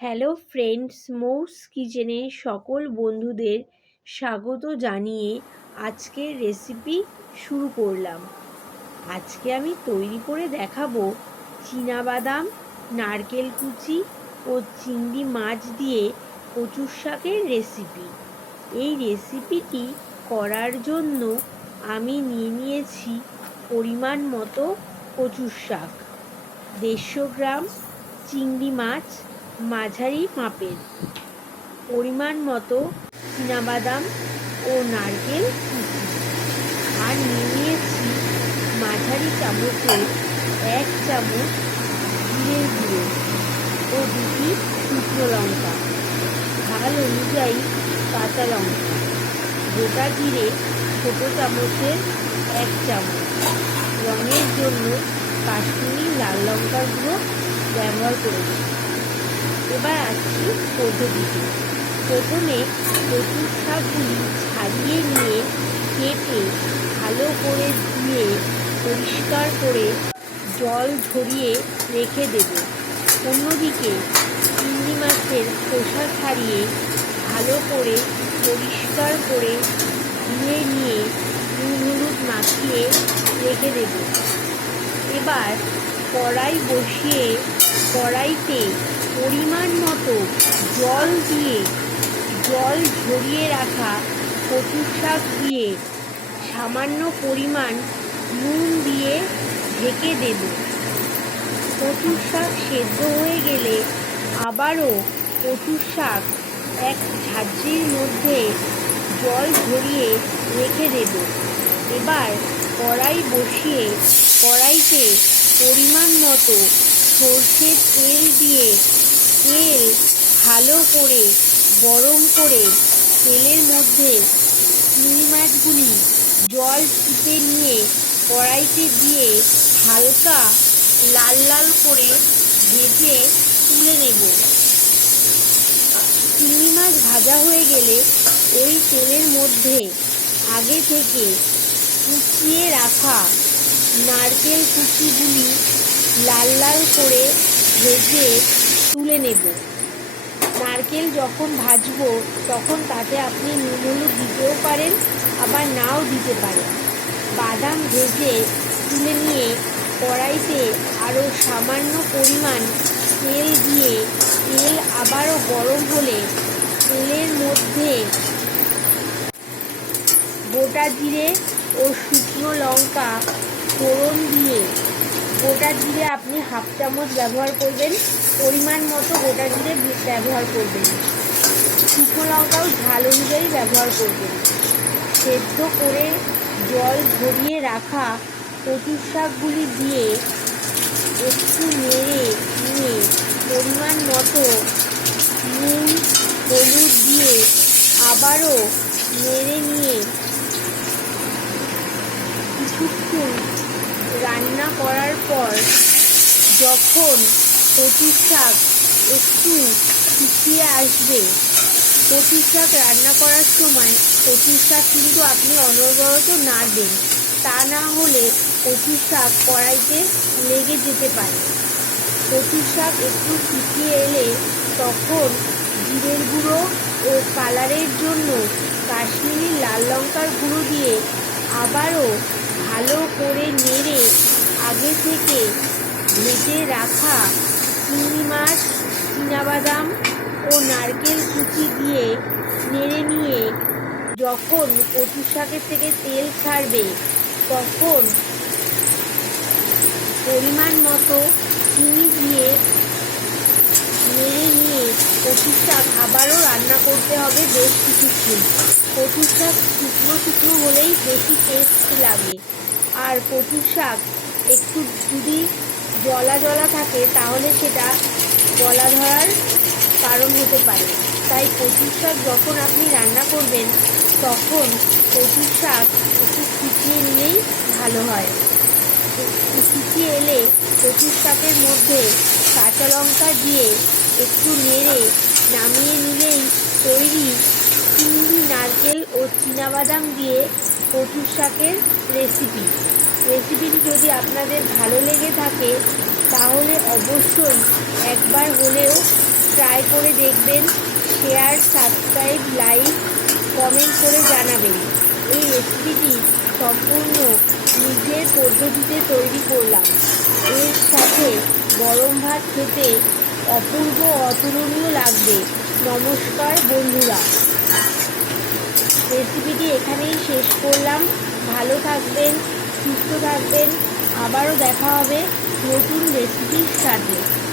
Hello friends, মৌস কিচেনে সকল বন্ধুদের স্বাগত জানিয়ে আজকের রেসিপি শুরু করলাম। আজকে আমি তৈরি করে দেখাবো চীনাবাদাম, নারকেল কুচি ও চিংড়ি মাছ দিয়ে কচুর শাকের রেসিপি। এই রেসিপিটি করার জন্য আমি নিয়ে নিয়েছি পরিমাণ মতো কচুর শাক, 150 গ্রাম চিংড়ি মাছ মাঝারি মাপের, পরিমাণ মতো চীনাবাদাম ও নারকেল কুচি, আর নিয়ে নিয়েছি মাঝারি চামচের 1 চামচ জিরের গুঁড়ো ও 2টি শুকনো লঙ্কা, ঝাল অনুযায়ী কাঁচা লঙ্কা, গোটা জিরে ছোট চামচের 1 চামচ, রঙের জন্য কাশ্মীরি লাল লঙ্কার গুঁড়ো ব্যবহার করেছি। এবার আসছি পদ্ধতিতে। প্রথমে কচুর শাকগুলি ছাড়িয়ে নিয়ে কেটে ভালো করে ধুয়ে পরিষ্কার করে জল ঝরিয়ে রেখে দেব। অন্যদিকে চিংড়ি মাছের খোসা ছাড়িয়ে ভালো করে পরিষ্কার করে ধুয়ে নিয়ে নুন হলুদ মাখিয়ে রেখে দেব। এবার কড়াই বসিয়ে কড়াইতে পরিমাণ মতো জল দিয়ে জল ঝরিয়ে রাখা কচুর শাক দিয়ে সামান্য পরিমাণ নুন দিয়ে ঢেকে দেব। কচুর শাক সেদ্ধ হয়ে গেলে আবারও কচুর শাক এক ঝাঁঝরির মধ্যে জল ঝরিয়ে রেখে দেব। এবার কড়াই বসিয়ে কড়াইতে পরিমাণ মতো সরষের তেল দিয়ে তেল ভালো করে গরম করে তেলের মধ্যে চিংড়ি মাছগুলি জল চিপে নিয়ে কড়াইতে দিয়ে হালকা লাল লাল করে ভেজে তুলে নেব। চিংড়ি মাছ ভাজা হয়ে গেলে ওই তেলের মধ্যে আগে থেকে কুচিয়ে রাখা নারকেল কুচিগুলি লাল লাল করে ভেজে তুলে নেব। নারকেল যখন ভাজবো তখন তাতে আপনি নুন হলুদ দিতেও পারেন, আবার নাও দিতে পারেন। বাদাম ভেজে তুলে নিয়ে কড়াইতে আরও সামান্য পরিমাণ তেল দিয়ে তেল আবারও গরম হলে তেলের মধ্যে গোটা জিরে ও শুকনো লঙ্কা ফোড়ন দিয়ে, গোটা জিরে আপনি 1/2 চামচ ব্যবহার করবেন, পরিমাণ মতো গোটা জিরে ব্যবহার করবেন। শুকনো লঙ্কাও ঝাল অনুযায়ী ব্যবহার করবেন। সেদ্ধ করে জল ঝরিয়ে রাখা কচুর শাকগুলি দিয়ে একটু নেড়ে নিয়ে পরিমাণ মতো নুন হলুদ দিয়ে আবারও নেড়ে নিয়ে কিছুক্ষণ রান্না করার পর যখন কচুর শাক একটু শুকিয়ে আসবে, কচুর শাক রান্না করার সময় কচুর শাক কিন্তু আপনি অনবরত নাড়বেন, তা না হলে কচুর শাক কড়াইতে লেগে যেতে পারে। কচুর শাক একটু শুকিয়ে এলে তখন জিরের গুঁড়ো ও কালারের জন্য কাশ্মীরি লাল লঙ্কার গুঁড়ো দিয়ে আবারও ভালো করে নেড়ে আগে থেকে ভেজে রাখা চিংড়ি মাছ, চীনাবাদাম ও নারকেল কুচি দিয়ে নেড়ে নিয়ে যখন কচুর শাকের থেকে তেল ছাড়বে তখন পরিমাণ মতো চিনি দিয়ে নেড়ে নিয়ে কচুর শাক আবারও রান্না করতে হবে বেশ কিছুক্ষণ। কচুর শাক শুকনো শুকনো হলেই বেশি টেস্ট লাগে, আর কচুর শাক একটু যদি জলা জলা থাকে তাহলে সেটা গলা ধরার কারণ হতে পারে। তাই কচুর শাক যখন আপনি রান্না করবেন তখন কচুর শাক একটু শুকিয়ে নিলেই ভালো হয়। শুকিয়ে এলে কচুর শাকের মধ্যে কাঁচা লঙ্কা দিয়ে একটু নেড়ে নামিয়ে নিলেই তৈরি চিংড়ি, নারকেল ও চীনাবাদাম দিয়ে কচুর শাকের রেসিপি। রেসিপিটি যদি আপনাদের ভালো লেগে থাকে তাহলে অবশ্যই একবার হলেও ট্রাই করে দেখবেন। শেয়ার, সাবস্ক্রাইব, লাইক, কমেন্ট করে জানাবেন। এই রেসিপিটি সম্পূর্ণ নিজের পদ্ধতিতে তৈরি করলাম। এর সাথে গরম ভাত খেতে অপূর্ব অতুলনীয় লাগবে। নমস্কার বন্ধুরা, রেসিপিটি এখানেই শেষ করলাম। ভালো থাকবেন, সুস্থ থাকবেন। আবারও দেখা হবে নতুন রেসিপির সাথে।